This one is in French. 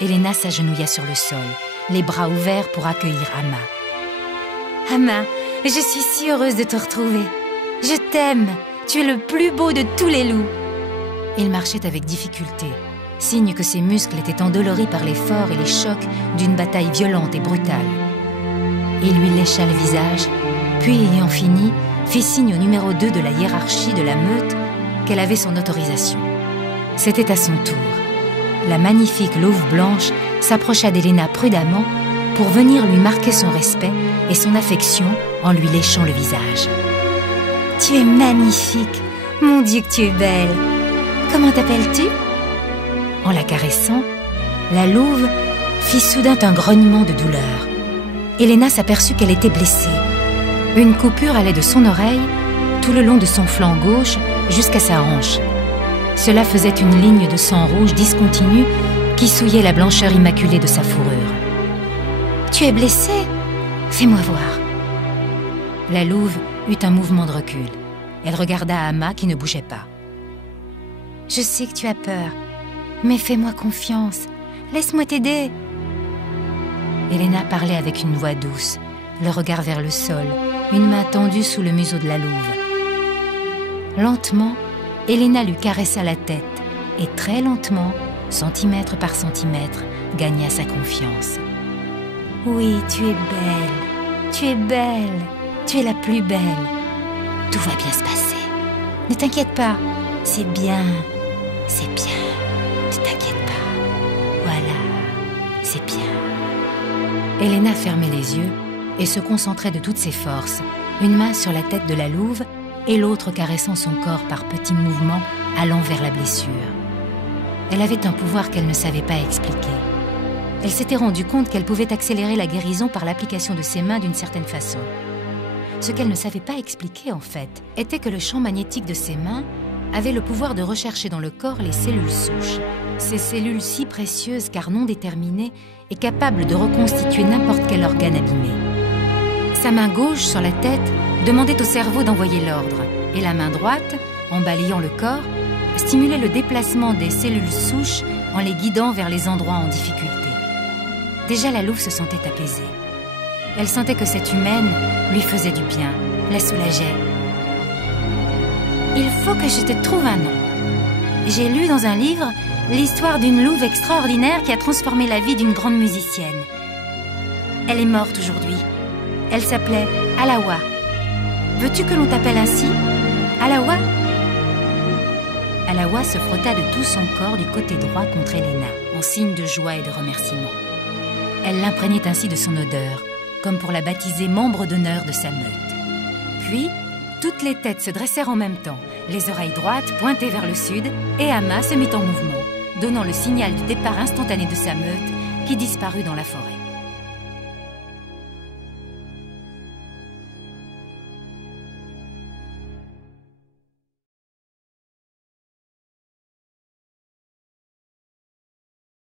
Elena s'agenouilla sur le sol, les bras ouverts pour accueillir Ama. « Ama, je suis si heureuse de te retrouver. Je t'aime. Tu es le plus beau de tous les loups. » Il marchait avec difficulté, signe que ses muscles étaient endoloris par l'effort et les chocs d'une bataille violente et brutale. Il lui lécha le visage, puis, ayant fini, fit signe au numéro 2 de la hiérarchie de la meute qu'elle avait son autorisation. C'était à son tour. La magnifique louve blanche s'approcha d'Elena prudemment pour venir lui marquer son respect et son affection en lui léchant le visage. « Tu es magnifique! Mon Dieu que tu es belle! Comment t'appelles-tu » En la caressant, la louve fit soudain un grognement de douleur. Elena s'aperçut qu'elle était blessée. Une coupure allait de son oreille tout le long de son flanc gauche jusqu'à sa hanche. Cela faisait une ligne de sang rouge discontinue qui souillait la blancheur immaculée de sa fourrure. « Tu es blessée ? Fais-moi voir. » La louve eut un mouvement de recul. Elle regarda Ama qui ne bougeait pas. « Je sais que tu as peur, mais fais-moi confiance. Laisse-moi t'aider. » Elena parlait avec une voix douce, le regard vers le sol, une main tendue sous le museau de la louve. Lentement, Elena lui caressa la tête et très lentement, centimètre par centimètre, gagna sa confiance. « Oui, tu es belle, tu es belle, tu es la plus belle. Tout va bien se passer. Ne t'inquiète pas, c'est bien, ne t'inquiète pas. Voilà, c'est bien. » Elena fermait les yeux et se concentrait de toutes ses forces, une main sur la tête de la louve et l'autre caressant son corps par petits mouvements allant vers la blessure. Elle avait un pouvoir qu'elle ne savait pas expliquer. Elle s'était rendue compte qu'elle pouvait accélérer la guérison par l'application de ses mains d'une certaine façon. Ce qu'elle ne savait pas expliquer, en fait, était que le champ magnétique de ses mains avait le pouvoir de rechercher dans le corps les cellules souches. Ces cellules si précieuses car non déterminées et capables de reconstituer n'importe quel organe abîmé. Sa main gauche, sur la tête, demandait au cerveau d'envoyer l'ordre, et la main droite, en balayant le corps, stimulait le déplacement des cellules souches en les guidant vers les endroits en difficulté. Déjà, la louve se sentait apaisée. Elle sentait que cette humaine lui faisait du bien, la soulageait. « Il faut que je te trouve un nom. J'ai lu dans un livre l'histoire d'une louve extraordinaire qui a transformé la vie d'une grande musicienne. Elle est morte aujourd'hui. Elle s'appelait Alawa. Veux-tu que l'on t'appelle ainsi? Alawa ?» Alawa se frotta de tout son corps du côté droit contre Elena, en signe de joie et de remerciement. Elle l'imprégnait ainsi de son odeur, comme pour la baptiser membre d'honneur de sa meute. Puis, toutes les têtes se dressèrent en même temps, les oreilles droites pointées vers le sud, et Ama se mit en mouvement, donnant le signal du départ instantané de sa meute qui disparut dans la forêt.